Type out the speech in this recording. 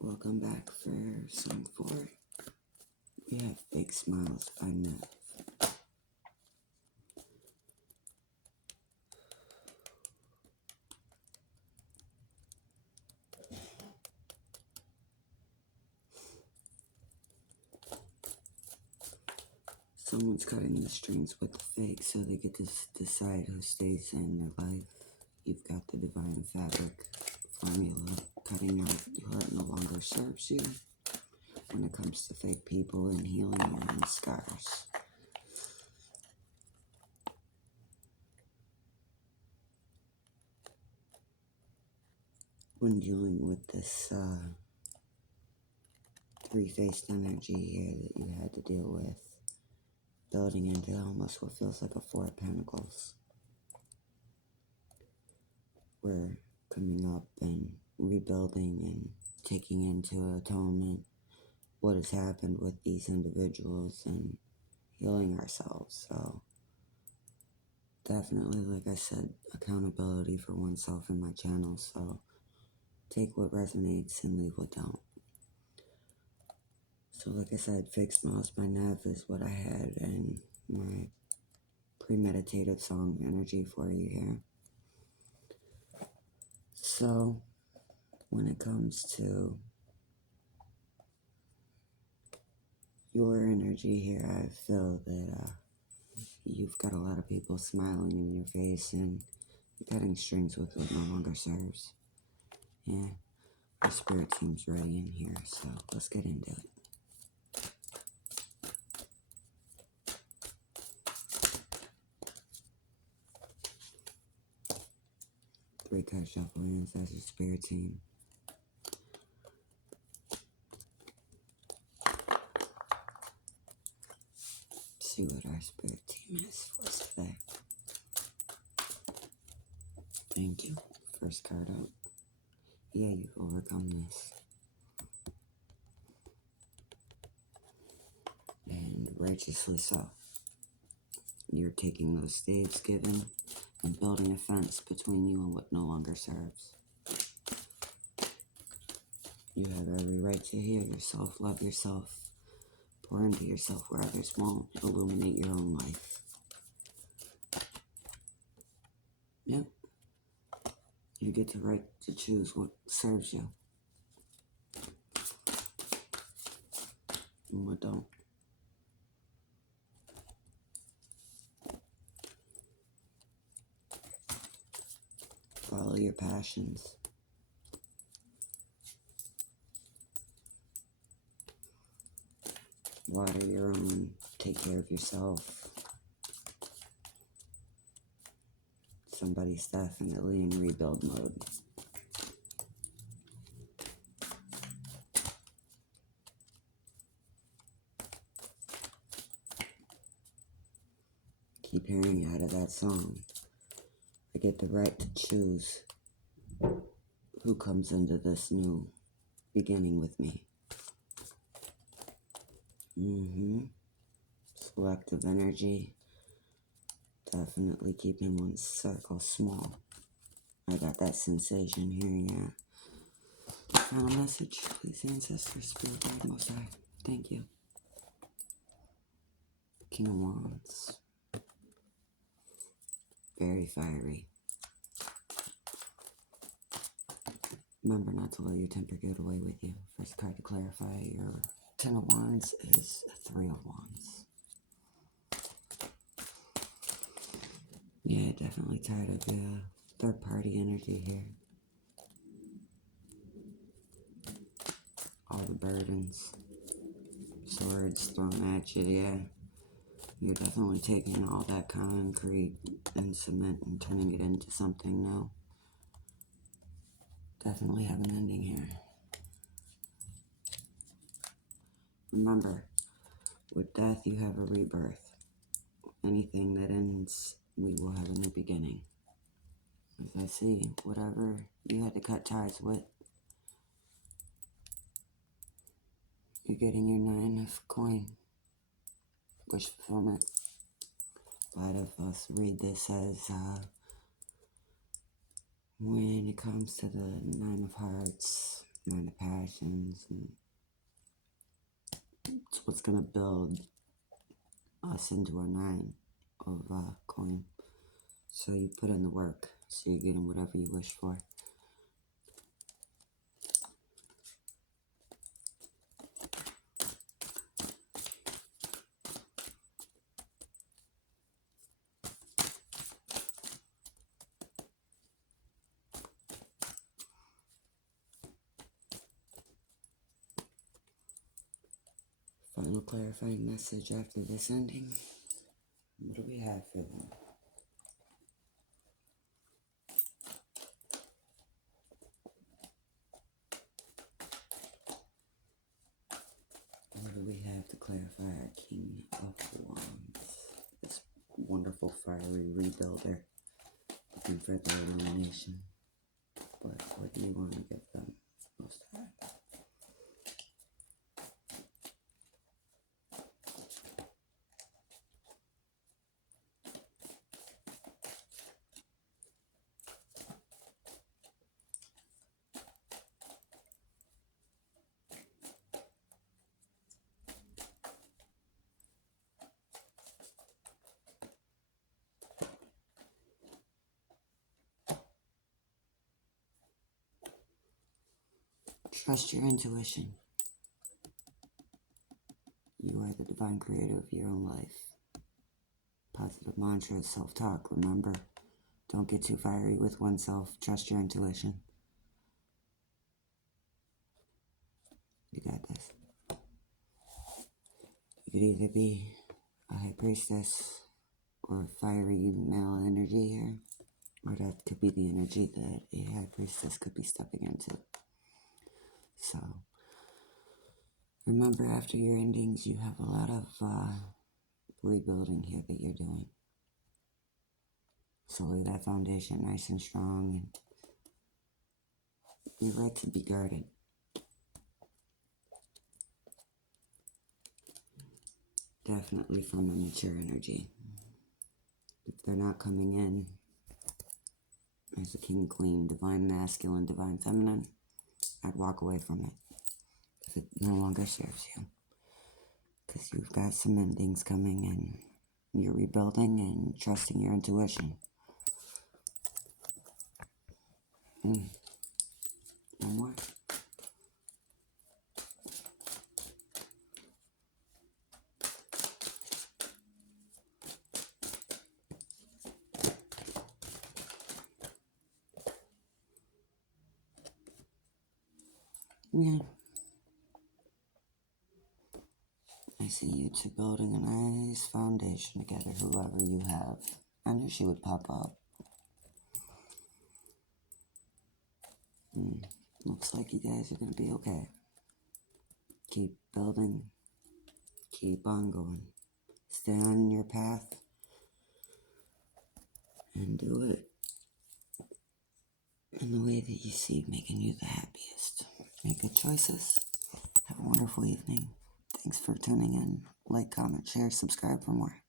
Welcome back for song 4. We have Fake Smiles by Nev. Someone's cutting the strings with the fake so they get to decide who stays in their life. You've got the divine fabric formula. Cutting out your heart no longer serves you when it comes to fake people and healing your own scars. When dealing with this three-faced energy here that you had to deal with, building into almost what feels like a Four of Pentacles. We're coming up and rebuilding and taking into atonement what has happened with these individuals and healing ourselves. So definitely, like I said, accountability for oneself in my channel. So take what resonates and leave what don't. So like I said, Fake Smiles by Nev is what I had in my premeditative song energy for you here. So when it comes to your energy here, I feel that you've got a lot of people smiling in your face and cutting strings with what no longer serves. Yeah, the spirit seems ready in here, so let's get into it. Three card shuffle hands, that's your spirit team. See what our spirit team has for us today. Thank you. First card out. Yeah, you've overcome this. And righteously so. You're taking those staves given and building a fence between you and what no longer serves. You have every right to heal yourself, love yourself, pour into yourself where others won't, illuminate your own life. Yep. You get the right to choose what serves you and what don't. Follow your passions. Water your own. Take care of yourself. Somebody's definitely in rebuild mode. Keep hearing out of that song. I get the right to choose who comes into this new beginning with me. Selective energy. Definitely keeping one's circle small. I got that sensation here, yeah. Final message, please, ancestors, spirit guide, most high. Thank you. King of Wands. Very fiery. Remember not to let your temper get away with you. First card to clarify your Ten of Wands is Three of Wands. Yeah, definitely tired of the third party energy here. All the burdens, swords thrown at you, yeah. You're definitely taking all that concrete and cement and turning it into something new. Definitely have an ending here. Remember, with death you have a rebirth. Anything that ends, we will have a new beginning. As I see, whatever you had to cut ties with, you're getting your 9 of coin. Wish fulfillment. A lot of us read this as, when it comes to the 9 of hearts, Nine of Passions, and it's what's gonna build us into our nine of coin. So you put in the work, so you're getting whatever you wish for. Final clarifying message after this ending. What do we have for them? What do we have to clarify our King of Wands? This wonderful fiery rebuilder looking for their illumination. But what do you want to give them most high? Trust your intuition. You are the divine creator of your own life. Positive mantra, self-talk. Remember, don't get too fiery with oneself. Trust your intuition. You got this. You could either be a high priestess or a fiery male energy here, or that could be the energy that a high priestess could be stepping into. So, remember, after your endings, you have a lot of rebuilding here that you're doing. So lay that foundation nice and strong, and you're right to be guarded. Definitely from a mature energy. If they're not coming in as a king, queen, divine masculine, divine feminine, I'd walk away from it if it no longer serves you. Because you've got some endings coming, and you're rebuilding and trusting your intuition. One more. Yeah. I see you two building a nice foundation together, whoever you have. I knew she would pop up. Looks like you guys are going to be okay. Keep building. Keep on going. Stay on your path. And do it in the way that you see making you the happiest. Make good choices. Have a wonderful evening. Thanks for tuning in. Like, comment, share, subscribe for more.